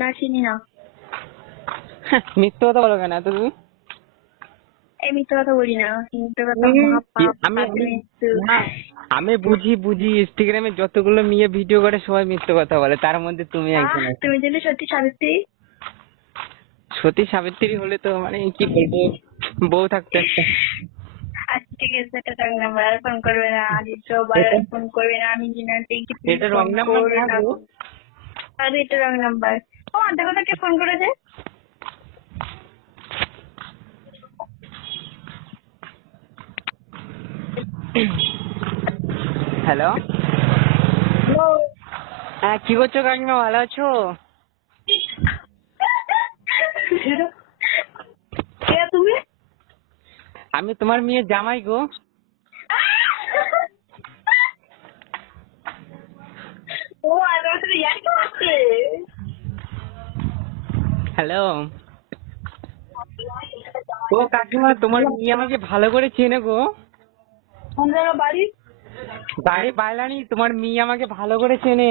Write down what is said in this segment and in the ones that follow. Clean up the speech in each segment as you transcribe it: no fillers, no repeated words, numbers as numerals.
না চিনি না। মিথ্যে কথা বলো কেন এত তুমি? এই মিথ্যে কথা বলি না, মিথ্যে কথা আমি মহাপাপ, আমি পাপে মৃত্যু। না, আমি বুঝি ইনস্টাগ্রামে যতগুলো মেয়ে ভিডিও করে সবাই মিথ্যে কথা বলে, তার মধ্যে তুমি একজন আছো। তুমি যদি সত্যি সাবিত্রী। সতী সাবিত্রী হলে তো মানে কি বলবো, বউ থাকতো একটা। আচ্ছা ঠিক আছে, এটা রং নাম্বার, আর ফোন করবে না, দ্বিতীয়বার এটা ফোন করবে না, আমি জিনাতে কি তুমি এটা রং ফোন নাম্বার করো না না। গো। আরে এটা রং নাম্বার। ও দেখো তো কে ফোন করেছে। Hello, hello. হ্যাঁ কি করছো কাকিমা, ভালো আছো? কে তুমি? আমি তোমার মেয়ের জামাই গো। ও আমার সাথে ইয়ার্কি মারছে। হ্যালো, ও কাকিমা তোমার মেয়ে আমাকে ভালো করে চেনে গো। কোন জায়গা বাড়ি? বাড়ি বাইলানি, তোমার মেয়ে আমাকে ভালো করে চেনে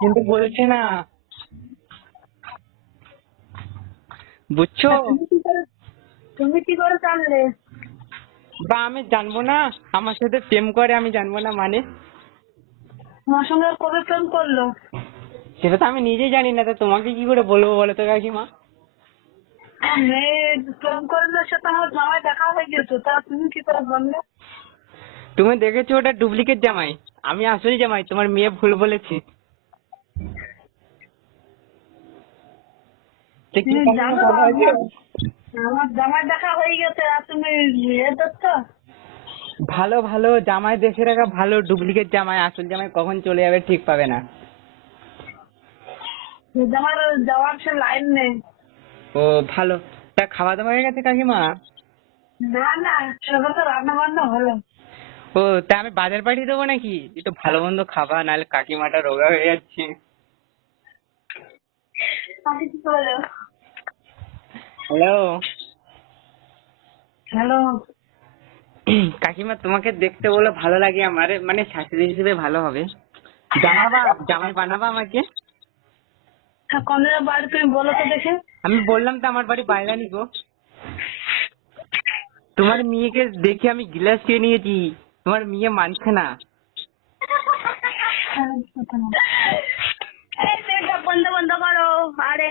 কিন্তু বলছে না, বুঝছো? তুমি কি করে জানলে? বা আমি জানবো না, আমার সাথে প্রেম করে আমি জানবো না মানে? তোমার সঙ্গে আর কবে প্রেম করলো? সেটা তো আমি নিজেই জানি না, তো তোমাকে কি করে বলবো বলো তো কাকিমা? মেয়ে প্রেম করলে সেটা আমার জামাই দেখা হয়ে গেছে, তা তুমি কি করে জানলে? তুমি দেখেছো ওটা ডুপ্লিকেট জামাই, আমি আসল জামাই, তোমার মেয়ে ভুল বলেছে। সে কি তুমি কাকিমা জানো ভালো আছে? আমার জামাই দেখা হয়ে গেছে আর তুমি এ দেখছ? ভালো ভালো জামাই দেখে রাখা ভালো, ডুপ্লিকেট জামাই আসল জামাই কখন চলে যাবে ঠিক পাবে না। জামার যাওয়ার সে লাইন নেই। ও ভালো। তা খাওয়া দাওয়া হয়ে গেছে কাকিমা? না না, সেটা তো রান্না বান্না হলো। ও তা আমি বাজার পাঠিয়ে দেবো নাকি? একটু ভালো মন্দ খাবা, নাহলে কাকিমাটা রোগা হয়ে যাচ্ছে। আমি কি করলো? Hello, hello. কাকিমা তোমাকে দেখতে বলে ভালো লাগে আমার, মানে শাশুড়ি হিসেবে ভালো হবে। জামাবা, জামাই বানাবা আমাকে? কোন জায়গা বাড়ি তুমি বলো তো দেখে। আমি বললাম তো আমার বাড়ি বাইলানি গো। তোমার মেয়েকে দেখে আমি গ্লাস খেয়ে নিয়েছি, তোমার মেয়ে মানছে না। এই বন্ধ বন্ধ করো। আরে